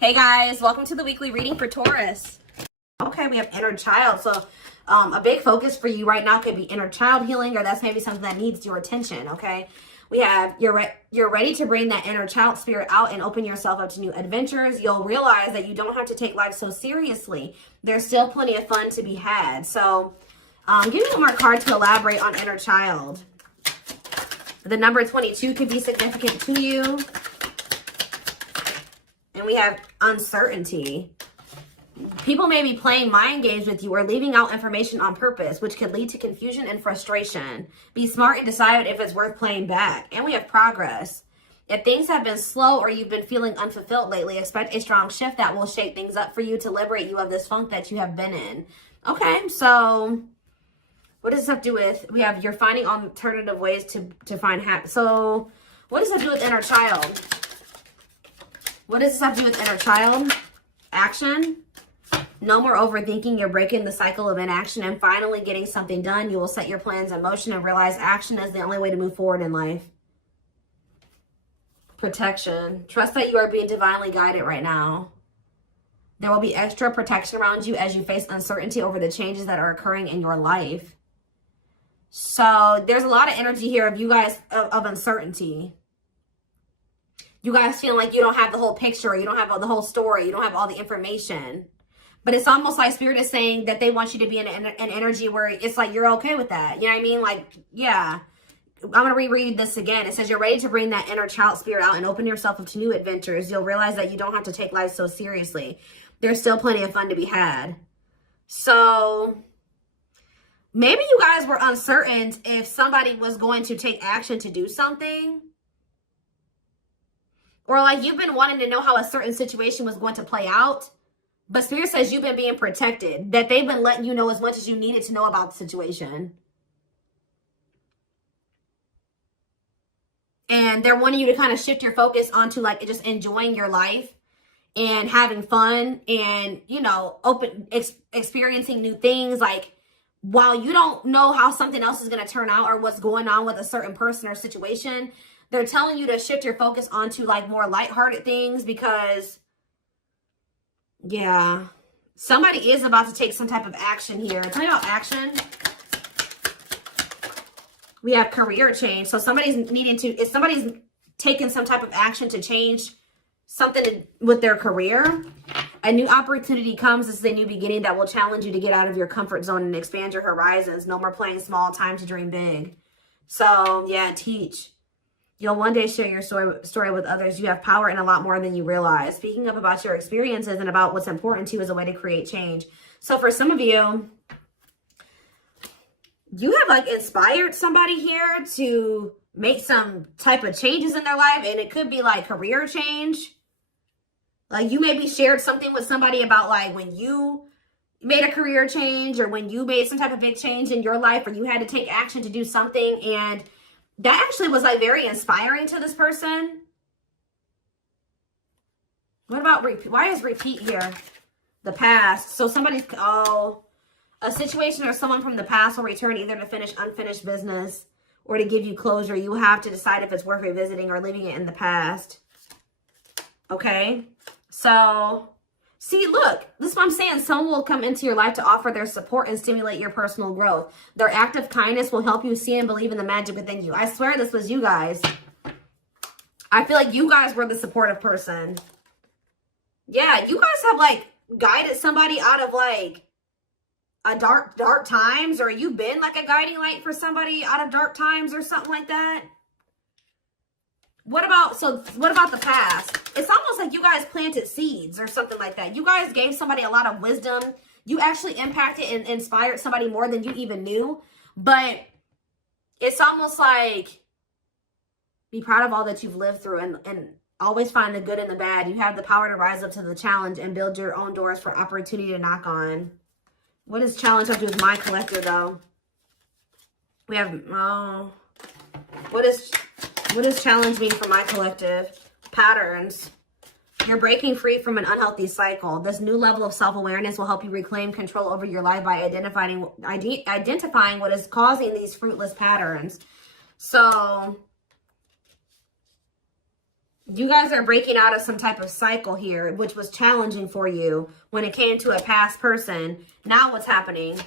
Hey guys, welcome to the weekly reading for Taurus. Okay, we have inner child. So a big focus for you right now could be inner child healing, or that's maybe something that needs your attention, okay? We have you're ready to bring that inner child spirit out and open yourself up to new adventures. You'll realize that you don't have to take life so seriously. There's still plenty of fun to be had. So give me one more card to elaborate on inner child. The number 22 could be significant to you. And we have uncertainty. People may be playing mind games with you or leaving out information on purpose, which could lead to confusion and frustration. Be smart and decide if it's worth playing back. And we have progress. If things have been slow or you've been feeling unfulfilled lately, expect a strong shift that will shake things up for you to liberate you of this funk that you have been in. Okay, so what does this have to do with? We have you're finding alternative ways to find happiness. So what does that do with inner child? What does this have to do with inner child? Action. No more overthinking. You're breaking the cycle of inaction and finally getting something done. You will set your plans in motion and realize action is the only way to move forward in life. Protection. Trust that you are being divinely guided right now. There will be extra protection around you as you face uncertainty over the changes that are occurring in your life. So there's a lot of energy here of you guys of uncertainty. You guys feel like you don't have the whole picture. You don't have the whole story. You don't have all the information. But it's almost like Spirit is saying that they want you to be in an energy where it's like you're okay with that. You know what I mean? Like, yeah. I'm going to reread this again. It says you're ready to bring that inner child spirit out and open yourself up to new adventures. You'll realize that you don't have to take life so seriously. There's still plenty of fun to be had. So maybe you guys were uncertain if somebody was going to take action to do something. Or like you've been wanting to know how a certain situation was going to play out. But Spirit says you've been being protected. That they've been letting you know as much as you needed to know about the situation. And they're wanting you to kind of shift your focus onto like just enjoying your life. And having fun. And, you know, experiencing new things. Like while you don't know how something else is going to turn out. Or what's going on with a certain person or situation. They're telling you to shift your focus onto like more lighthearted things because, yeah, somebody is about to take some type of action here. Tell me about action. We have career change. So somebody's if somebody's taking some type of action to change something with their career, a new opportunity comes. This is a new beginning that will challenge you to get out of your comfort zone and expand your horizons. No more playing small, time to dream big. So yeah, teach. You'll one day share your story with others. You have power in a lot more than you realize. Speaking up about your experiences and about what's important to you is a way to create change. So for some of you, you have like inspired somebody here to make some type of changes in their life. And it could be like career change. Like you maybe shared something with somebody about like when you made a career change or when you made some type of big change in your life or you had to take action to do something, and that actually was like very inspiring to this person. What about repeat? Why is repeat here? The past. So somebody's, a situation or someone from the past will return either to finish unfinished business or to give you closure. You have to decide if it's worth revisiting or leaving it in the past. Okay. So see, look, this is what I'm saying. Someone will come into your life to offer their support and stimulate your personal growth. Their act of kindness will help you see and believe in the magic within you. I swear this was you guys. I feel like you guys were the supportive person. Yeah, you guys have like guided somebody out of like a dark times, or you've been like a guiding light for somebody out of dark times or something like that. What about the past? It's almost like you guys planted seeds or something like that. You guys gave somebody a lot of wisdom. You actually impacted and inspired somebody more than you even knew. But it's almost like be proud of all that you've lived through and always find the good and the bad. You have the power to rise up to the challenge and build your own doors for opportunity to knock on. What does challenge have to do with my collector though? We have, what does challenge mean for my collective? Patterns. You're breaking free from an unhealthy cycle. This new level of self-awareness will help you reclaim control over your life by identifying what is causing these fruitless patterns. So You guys are breaking out of some type of cycle here, which was challenging for you when it came to a past person. Now what's happening?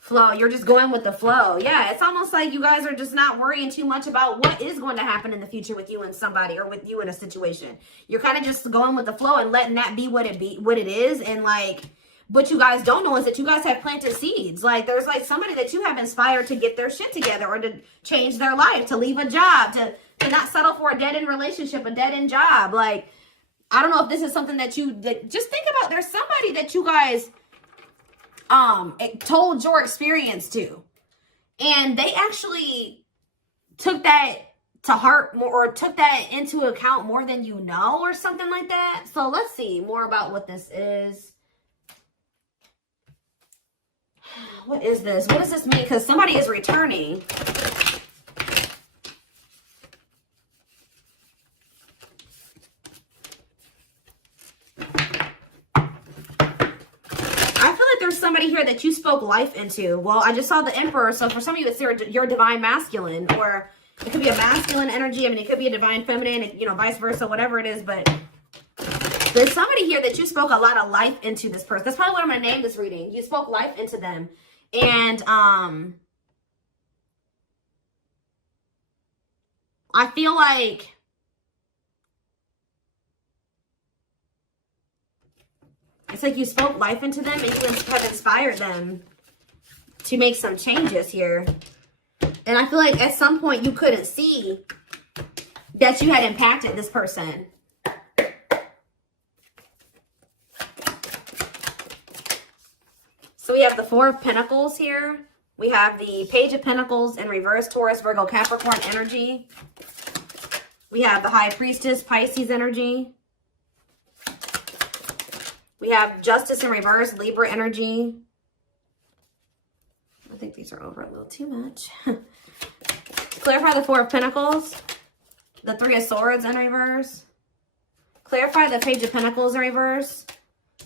Flow. You're just going with the flow. Yeah, it's almost like you guys are just not worrying too much about what is going to happen in the future with you and somebody, or with you in a situation. You're kind of just going with the flow and letting that be what it is. And like, what you guys don't know is that you guys have planted seeds. Like, there's like somebody that you have inspired to get their shit together, or to change their life, to leave a job, to not settle for a dead-end relationship, a dead-end job. Like, I don't know if this is something that just think about. There's somebody that you guys told your experience to, and they actually took that to heart more, or took that into account more than you know, or something like that. So let's see more about what this is. What is this? What does this mean? Because somebody is returning. Somebody here that you spoke life into. Well, I just saw the Emperor, so for some of you, it's your divine masculine, or it could be a masculine energy. I mean, it could be a divine feminine, you know, vice versa, whatever it is. But there's somebody here that you spoke a lot of life into this person. That's probably what I'm going to name this reading. You spoke life into them. And I feel like it's like you spoke life into them, and you have inspired them to make some changes here. And I feel like at some point you couldn't see that you had impacted this person. So we have the Four of Pentacles here. We have the Page of Pentacles in reverse, Taurus, Virgo, Capricorn energy. We have the High Priestess, Pisces energy. We have Justice in reverse, Libra energy. I think these are over a little too much. Clarify the Four of Pentacles. The Three of Swords in reverse. Clarify the Page of Pentacles in reverse.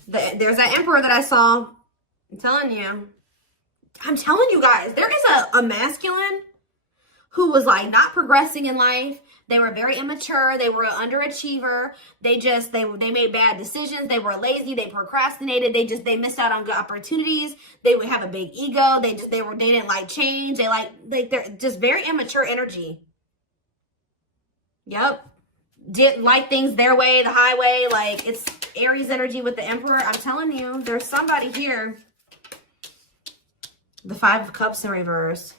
There's that Emperor that I saw. I'm telling you guys, there is a masculine who was like not progressing in life. They were very immature. They were an underachiever. They made bad decisions. They were lazy. They procrastinated. They missed out on good opportunities. They would have a big ego. They didn't like change. They're just very immature energy. Yep. Didn't like things their way, the highway. Like, it's Aries energy with the Emperor. I'm telling you, there's somebody here. The Five of Cups in reverse.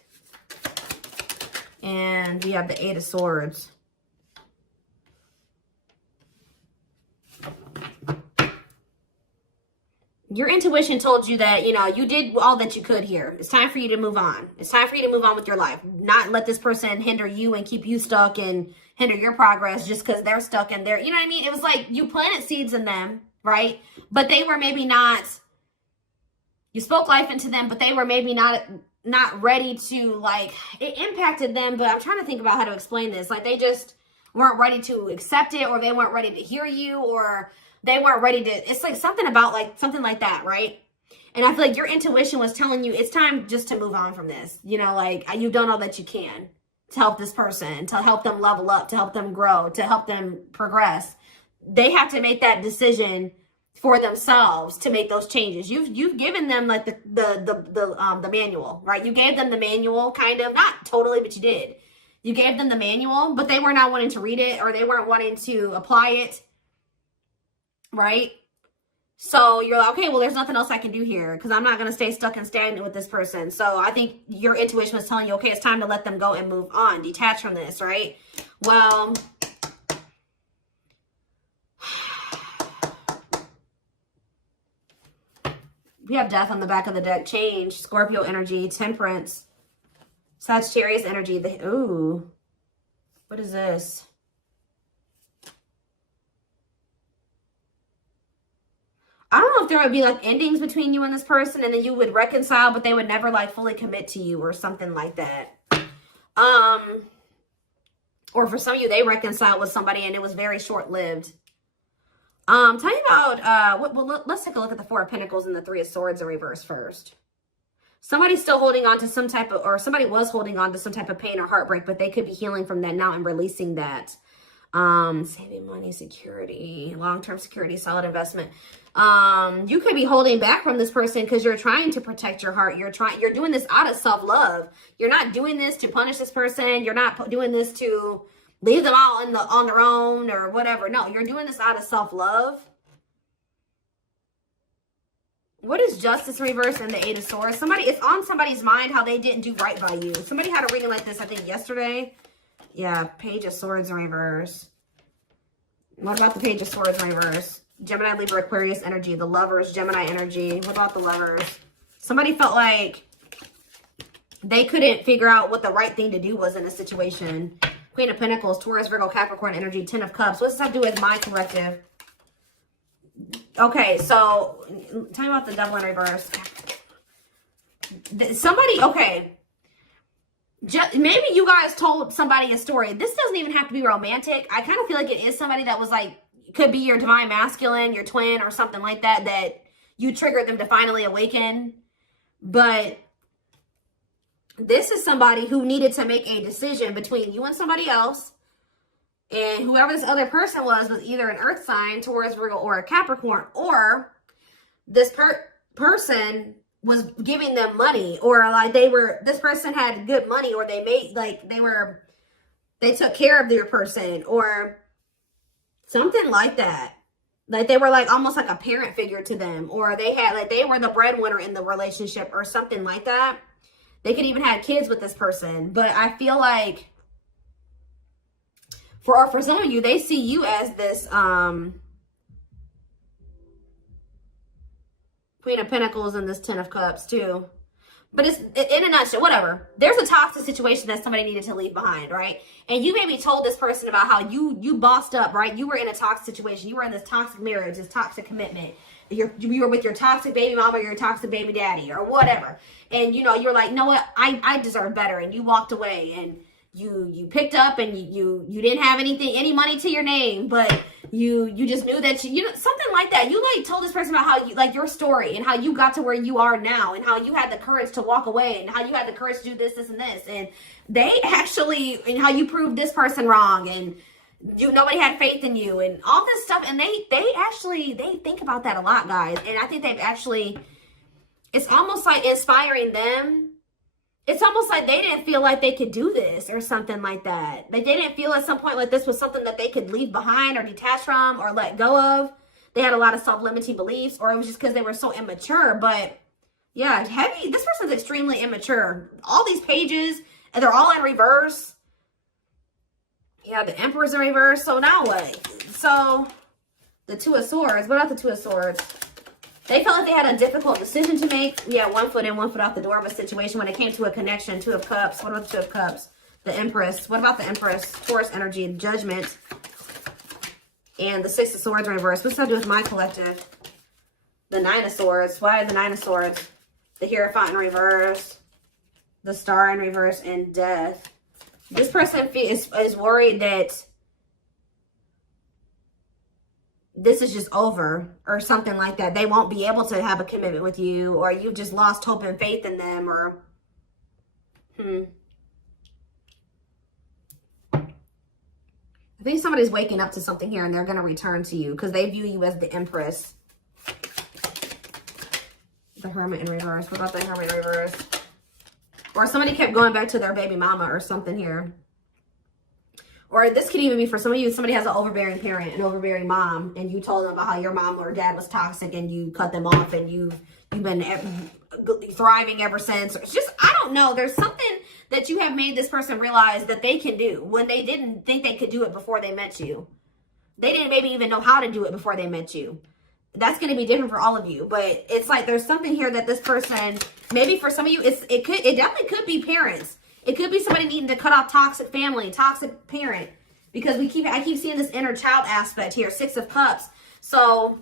And we have the Eight of Swords. Your intuition told you that, you know, you did all that you could here. It's time for you to move on. It's time for you to move on with your life. Not let this person hinder you and keep you stuck and hinder your progress just because they're stuck in there. You know what I mean? It was like you planted seeds in them, right? But they were maybe not, you spoke life into them, but they were maybe not ready to, like, it impacted them. But I'm trying to think about how to explain this. Like, they just weren't ready to accept it, or they weren't ready to hear you, or they weren't ready to, it's like something about like, something like that, right? And I feel like your intuition was telling you it's time just to move on from this. You know, like, you've done all that you can to help this person, to help them level up, to help them grow, to help them progress. They have to make that decision for themselves to make those changes. You've given them like the manual, right? You gave them the manual, kind of, not totally, but you did. You gave them the manual, but they were not wanting to read it, or they weren't wanting to apply it, right? So you're like, okay, well, there's nothing else I can do here because I'm not going to stay stuck and stagnant with this person. So I think your intuition was telling you, okay, it's time to let them go and move on, detach from this, right? Well, we have Death on the back of the deck. Change, Scorpio energy, Temperance, Sagittarius energy. Ooh, what is this? I don't know if there would be like endings between you and this person, and then you would reconcile, but they would never like fully commit to you or something like that. Or for some of you, they reconciled with somebody and it was very short-lived. Tell me about, let's take a look at the Four of Pentacles and the Three of Swords in reverse first. Somebody's still holding on to some type of, or somebody was holding on to some type of pain or heartbreak, but they could be healing from that now and releasing that. Saving money, security, long-term security, solid investment. You could be holding back from this person because you're trying to protect your heart. You're doing this out of self-love. You're not doing this to punish this person. You're not doing this to leave them all on their own or whatever. No, you're doing this out of self-love. What is Justice reverse and the Eight of Swords? It's on somebody's mind how they didn't do right by you. Somebody had a reading like this, I think, yesterday. Yeah, Page of Swords in reverse. What about the Page of Swords in reverse? Gemini, Libra, Aquarius energy. The Lovers, Gemini energy. What about the Lovers? Somebody felt like they couldn't figure out what the right thing to do was in a situation. Queen of Pentacles, Taurus, Virgo, Capricorn energy. Ten of Cups. What does this have to do with my collective? Okay, so tell me about the Devil in reverse. Okay. Maybe you guys told somebody a story. This doesn't even have to be romantic. I kind of feel like it is somebody that was like, could be your divine masculine, your twin, or something like that, that you triggered them to finally awaken. But this is somebody who needed to make a decision between you and somebody else. And whoever this other person was either an earth sign, Taurus, Virgo, or a Capricorn, or this person was giving them money, or like this person had good money, or they took care of their person, or something like that. Like they were like almost like a parent figure to them, or they were the breadwinner in the relationship or something like that. They could even have kids with this person. But I feel like for some of you, they see you as this Queen of Pentacles and this Ten of Cups too. But it's in a nutshell, whatever. There's a toxic situation that somebody needed to leave behind, right? And you maybe told this person about how you bossed up, right? You were in a toxic situation. You were in this toxic marriage, this toxic commitment. You were with your toxic baby mama or your toxic baby daddy or whatever. And, you're like, you know what? I deserve better. And you walked away and you picked up and you didn't have any money to your name, but you just knew that something like that. You like told this person about how you like your story and how you got to where you are now and how you had the courage to walk away and how you had the courage to do this and this. And they actually, and how you proved this person wrong and nobody had faith in you and all this stuff. And they think about that a lot, guys. And I think it's almost like inspiring them. It's almost like they didn't feel like they could do this or something like that. They didn't feel at some point like this was something that they could leave behind or detach from or let go of. They had a lot of self-limiting beliefs, or it was just because they were so immature. But yeah, this person's extremely immature. All these pages, and they're all in reverse. Yeah, the Emperor's in reverse. So now what? So the Two of Swords. What about the Two of Swords? They felt like they had a difficult decision to make. Yeah, 1 foot in, 1 foot out the door of a situation when it came to a connection. Two of Cups. What about the Two of Cups? The Empress. What about the Empress? Taurus energy, Judgment. And the Six of Swords in reverse. What's that do with my collective? The Nine of Swords. Why the Nine of Swords? The Hierophant in reverse. The Star in reverse. And Death. This person is worried that this is just over or something like that. They won't be able to have a commitment with you, or you've just lost hope and faith in them, or I think somebody's waking up to something here and they're going to return to you because they view you as the Empress. The Hermit in reverse. What about the Hermit in reverse? Or somebody kept going back to their baby mama or something here. Or this could even be for some of you, somebody has an overbearing parent, an overbearing mom, and you told them about how your mom or dad was toxic and you cut them off and you've been thriving ever since. It's just, I don't know. There's something that you have made this person realize that they can do when they didn't think they could do it before they met you. They didn't maybe even know how to do it before they met you. That's going to be different for all of you. But it's like there's something here that this person, maybe for some of you, it definitely could be parents. It could be somebody needing to cut off toxic family, toxic parent. Because I keep seeing this inner child aspect here, Six of Cups. So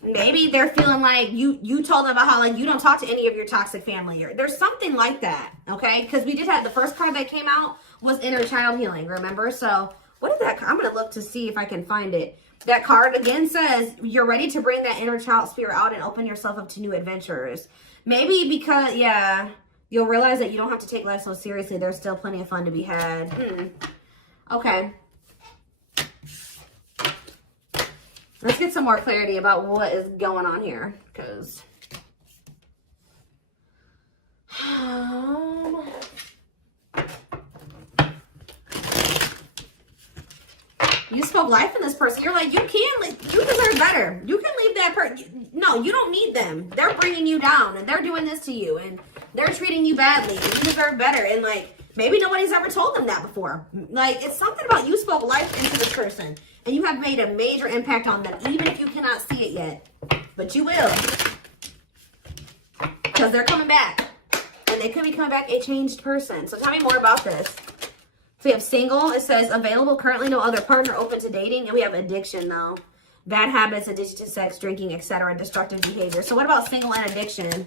maybe they're feeling like you told them about how like you don't talk to any of your toxic family. Or there's something like that, okay? Because we did have the first card that came out was inner child healing, remember? So what is that? I'm going to look to see if I can find it. That card again says you're ready to bring that inner child spirit out and open yourself up to new adventures. Maybe because, yeah, you'll realize that you don't have to take life so seriously. There's still plenty of fun to be had. Okay. Let's get some more clarity about what is going on here, because you spoke life in this person. You're like, you deserve better. You can leave that person. No, you don't need them. They're bringing you down, and they're doing this to you, and they're treating you badly, and you deserve better. And like, maybe nobody's ever told them that before. Like, it's something about you spoke life into this person, and you have made a major impact on them, even if you cannot see it yet. But you will. Because they're coming back. And they could be coming back a changed person. So tell me more about this. So we have single. It says available, currently no other partner, open to dating. And we have addiction, though. Bad habits, addiction to sex, drinking, etc. Destructive behavior. So what about single and addiction?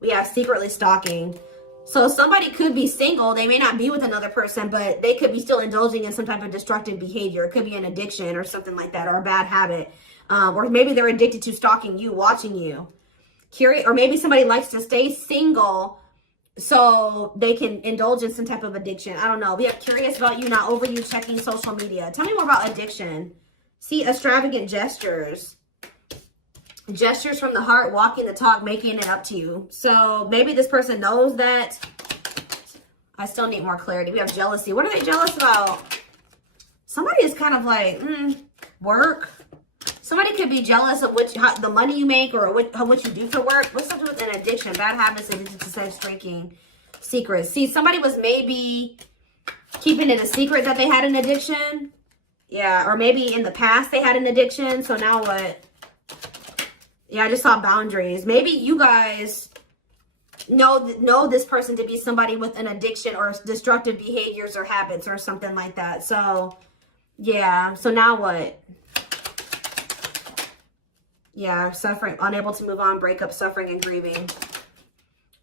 We have secretly stalking. So somebody could be single. They may not be with another person, but they could be still indulging in some type of destructive behavior. It could be an addiction or something like that, or a bad habit. Or maybe they're addicted to stalking you, watching you. Curious, or maybe somebody likes to stay single so they can indulge in some type of addiction. I don't know. We have curious about you, not over you, checking social media. Tell me more about addiction. See, extravagant gestures. Gestures from the heart, walking the talk, making it up to you. So maybe this person knows that. I still need more clarity. We have jealousy. What are they jealous about? Somebody is kind of like, work. Somebody could be jealous of the money you make or what you do for work. What's something with an addiction? Bad habits, addiction to sex, drinking, secrets. See, somebody was maybe keeping it a secret that they had an addiction. Yeah, or maybe in the past they had an addiction. So now what? Yeah, I just saw boundaries. Maybe you guys know this person to be somebody with an addiction or destructive behaviors or habits or something like that. So, yeah. So now what? Yeah, suffering, unable to move on, breakup, suffering, and grieving.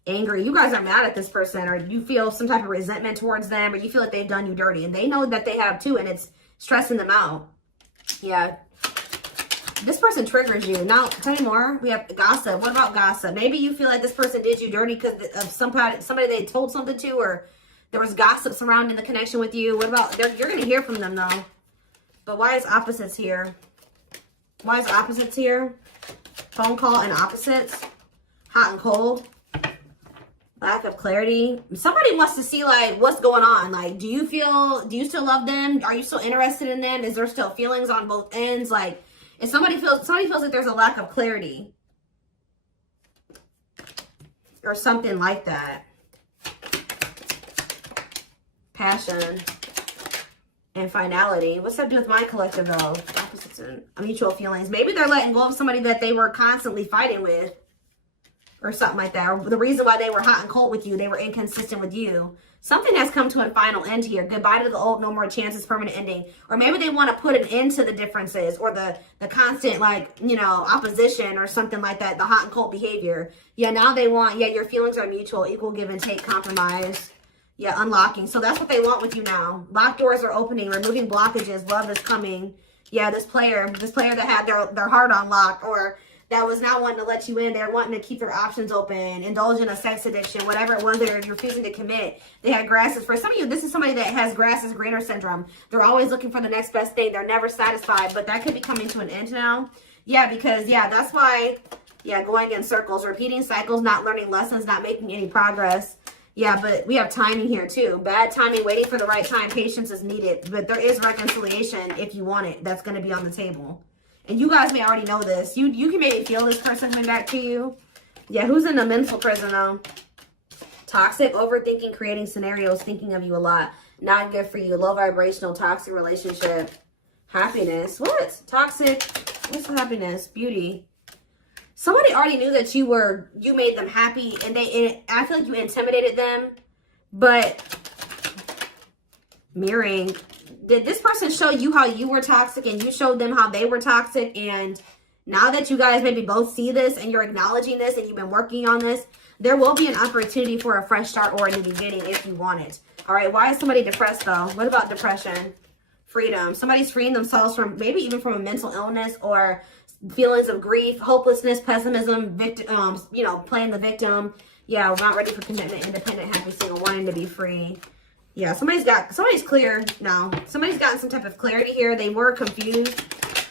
Angry. You guys are mad at this person, or you feel some type of resentment towards them, or you feel like they've done you dirty. And they know that they have too, and it's stressing them out. Yeah. This person triggers you. Now, tell me more. We have gossip. What about gossip? Maybe you feel like this person did you dirty because of somebody they told something to, or there was gossip surrounding the connection with you. What about, you're going to hear from them, though. But why is opposites here? Why is opposites here? Phone call and opposites. Hot and cold. Lack of clarity. Somebody wants to see, like, what's going on. Like, do you still love them? Are you still interested in them? Is there still feelings on both ends? Like, if somebody feels like there's a lack of clarity. Or something like that. Passion. And finality. What's that do with my collective, though? Opposites and mutual feelings. Maybe they're letting go of somebody that they were constantly fighting with. Or something like that. Or the reason why they were hot and cold with you, they were inconsistent with you. Something has come to a final end here. Goodbye to the old, no more chances, permanent ending. Or maybe they want to put an end to the differences or the constant, like, you know, opposition or something like that. The hot and cold behavior. Yeah, now they want, yeah, your feelings are mutual, equal give and take, compromise. Yeah, unlocking. So that's what they want with you now. Locked doors are opening, removing blockages. Love is coming. Yeah, this player that had their heart unlocked, or that was not wanting to let you in. They're wanting to keep their options open, indulge in a sex addiction, whatever it was they're refusing to commit. They had grasses. For some of you, this is somebody that has grass is greener syndrome. They're always looking for the next best thing. They're never satisfied, but that could be coming to an end now. Yeah, because, yeah, that's why, yeah, going in circles, repeating cycles, not learning lessons, not making any progress. Yeah, but we have timing here too. Bad timing, waiting for the right time. Patience is needed, but there is reconciliation if you want it. That's going to be on the table. And you guys may already know this. You can maybe feel this person coming back to you. Yeah, who's in a mental prison though? Toxic, overthinking, creating scenarios, thinking of you a lot. Not good for you. Low vibrational, toxic relationship. Happiness. What? Toxic. What's happiness? Beauty. Somebody already knew that you made them happy, and I feel like you intimidated them. But mirroring. Did this person show you how you were toxic and you showed them how they were toxic? And now that you guys maybe both see this and you're acknowledging this and you've been working on this, there will be an opportunity for a fresh start or a new beginning if you want it. All right. Why is somebody depressed though? What about depression? Freedom. Somebody's freeing themselves from maybe even from a mental illness or feelings of grief, hopelessness, pessimism, victim, you know, playing the victim. Yeah, not ready for commitment, independent, happy, single, wanting to be free. Yeah, somebody's clear now. Somebody's gotten some type of clarity here. They were confused.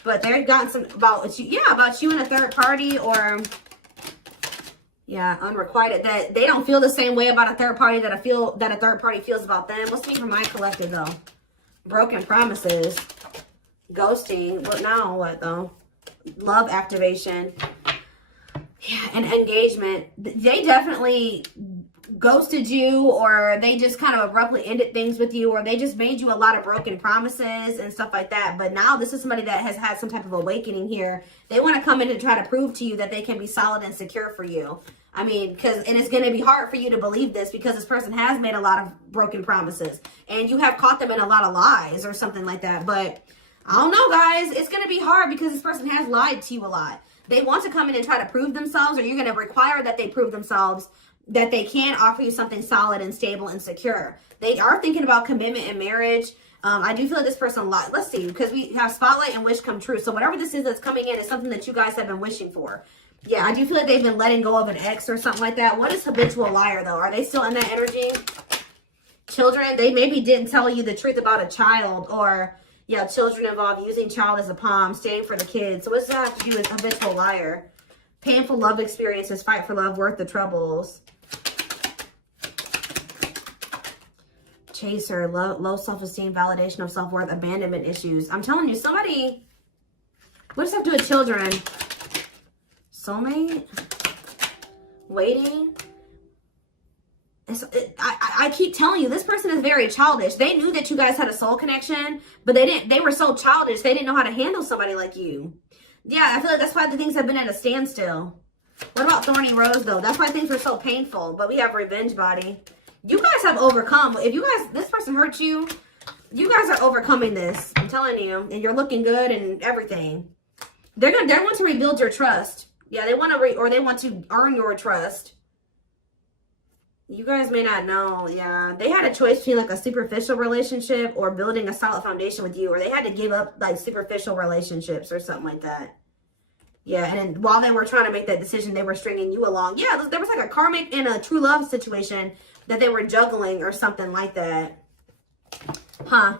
But they've gotten some about you, yeah, about you and a third party, or yeah, unrequited, that they don't feel the same way about a third party that a third party feels about them. What's me for my collective though? Broken promises, ghosting. What now? What though? Love activation. Yeah, and engagement. They definitely ghosted you, or they just kind of abruptly ended things with you, or they just made you a lot of broken promises and stuff like that. But now this is somebody that has had some type of awakening here. They want to come in and try to prove to you that they can be solid and secure for you. I mean, and it's going to be hard for you to believe this because this person has made a lot of broken promises and you have caught them in a lot of lies or something like that. But I don't know, guys. It's going to be hard because this person has lied to you a lot. They want to come in and try to prove themselves, or you're going to require that they prove themselves that they can offer you something solid and stable and secure. They are thinking about commitment and marriage. I do feel like this person, let's see, because we have spotlight and wish come true. So whatever this is that's coming in is something that you guys have been wishing for. Yeah, I do feel like they've been letting go of an ex or something like that. What is habitual liar, though? Are they still in that energy? Children, they maybe didn't tell you the truth about a child, or yeah, children involved, using child as a palm, staying for the kids. So what's that have to do with habitual liar? Painful love experiences, fight for love, worth the troubles. Chaser, low self-esteem, validation of self-worth, abandonment issues. I'm telling you, somebody, what does that have to do with children? Soulmate? Waiting? I keep telling you, this person is very childish. They knew that you guys had a soul connection, but they were so childish, they didn't know how to handle somebody like you. Yeah, I feel like that's why the things have been at a standstill. What about Thorny Rose, though? That's why things were so painful, but we have Revenge Body. You guys have overcome. If you guys, this person hurt you, you guys are overcoming this. I'm telling you, and you're looking good and everything. They want to rebuild your trust. Yeah, they want to they want to earn your trust. You guys may not know. Yeah, they had a choice between like a superficial relationship or building a solid foundation with you, or they had to give up like superficial relationships or something like that. Yeah, and then while they were trying to make that decision, they were stringing you along. Yeah, there was like a karmic and a true love situation that they were juggling or something like that. Huh.